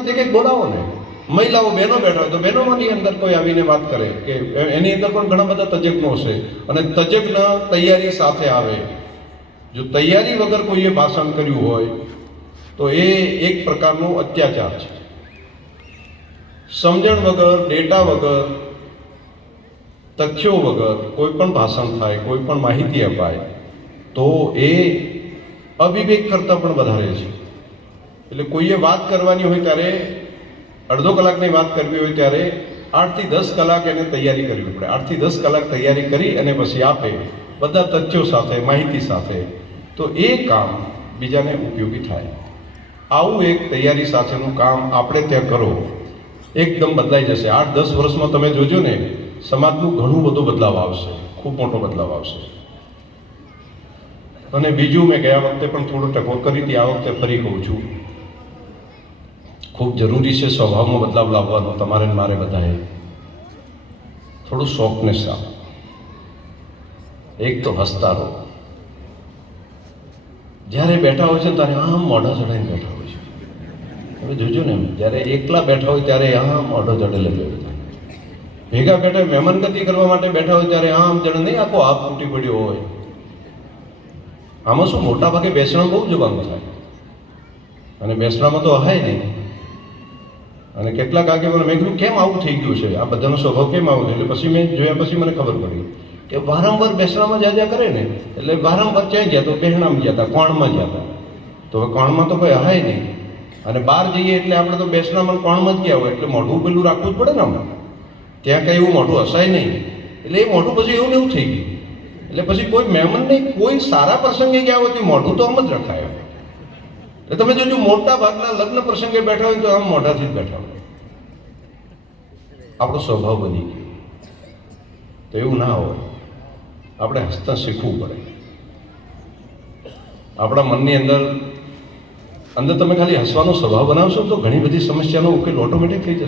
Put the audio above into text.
નથી કંઈક બોલાવો ને. મહિલાઓ, બહેનો બેઠા હોય તો બહેનોમાંની અંદર કોઈ આવીને વાત કરે કે એની અંદર પણ ઘણા બધા તજજ્ઞો છે અને તજજ્ઞ તૈયારી સાથે આવે. જો તૈયારી વગર કોઈએ ભાષણ કર્યું હોય, તો એ એક પ્રકારનો અત્યાચાર છે. સમજણ વગર, ડેટા વગર, તથ્યો વગર કોઈ પણ ભાષણ થાય, કોઈ પણ માહિતી અપાય, તો એ અવિવેક કરતાં પણ વધારે છે. એટલે કોઈએ વાત કરવાની હોય ત્યારે અડધો કલાકની વાત કરવી હોય ત્યારે આઠથી દસ કલાક એને તૈયારી કરવી પડે. આઠથી દસ કલાક તૈયારી કરી અને પછી આપે બધા તથ્યો સાથે, માહિતી સાથે. તો એ કામ બીજાને ઉપયોગી થાય. આવું એક તૈયારી સાથેનું કામ આપણે ત્યાં કરો, એકદમ બદલાઈ જશે. આઠ દસ વર્ષમાં તમે જોજો ને, સમાજનું ઘણું બધો બદલાવ આવશે. ખૂબ મોટો બદલાવ આવશે. અને બીજું મેં ગયા વખતે પણ થોડો ટકોર કરી હતી, આ વખતે ફરી કહું છું. ખૂબ જરૂરી છે સ્વભાવમાં બદલાવ લાવવાનો, તમારે મારે બધાએ. થોડું સોફ્ટનેસ આપો એક તો હસતા રહો. જ્યારે બેઠા હોય છે ત્યારે આમ મોઢા ચડાઈને બેઠા હોય છે. તમે જોજો ને જ્યારે એકલા બેઠા હોય ત્યારે આમ મોઢો ચડેલે બેઠા ભેગા બેઠા મહેમાનગતિ કરવા માટે બેઠા હોય ત્યારે આમ જણે નહીં, આખો હાથ તૂટી પડ્યો હોય. આમાં શું, મોટા ભાગે બેસણા બહુ જવાનું થાય. અને બેસણામાં તો હાય નહીં. અને કેટલાક આગેવાનો મેં કીધું, કેમ આવું થઈ ગયું છે? આ બધાનો સ્વભાવ કેમ આવો એટલે પછી મેં જોયા પછી મને ખબર પડી કે વારંવાર બેસણામાં જ્યાં કરે ને, એટલે વારંવાર ક્યાં ગયા? તો બહેણામાં ગયા હતા, કોણમાં ગયા હતા. તો હવે કોણમાં તો કોઈ અહાય નહીં. અને બહાર જઈએ એટલે આપણે તો બેસણામાં કોણમાં જ ગયા હોય, એટલે મોઢું પેલું રાખવું જ પડે ને આમાં. ત્યાં કંઈ એવું મોઢું હસાય નહીં. એટલે એ મોઢું પછી એવું ને એવું થઈ ગયું. એટલે પછી કોઈ મહેમાન નહીં, કોઈ સારા પ્રસંગે ગયા હોય તો મોઢું તો આમ જ રખાય. તમે જોજો, મોટા ભાગના લગ્ન પ્રસંગે બેઠા હોય તો આમ મોઢાથી જ બેઠા હોય. આપણો સ્વભાવ બની ગયો. તો એવું ના હોય. આપણે હસતા શીખવું પડે. આપણા મનની અંદર અંદર તમે ખાલી હસવાનો સ્વભાવ બનાવશો તો ઘણી બધી સમસ્યાનો ઉકેલ ઓટોમેટિક થઈ જશે.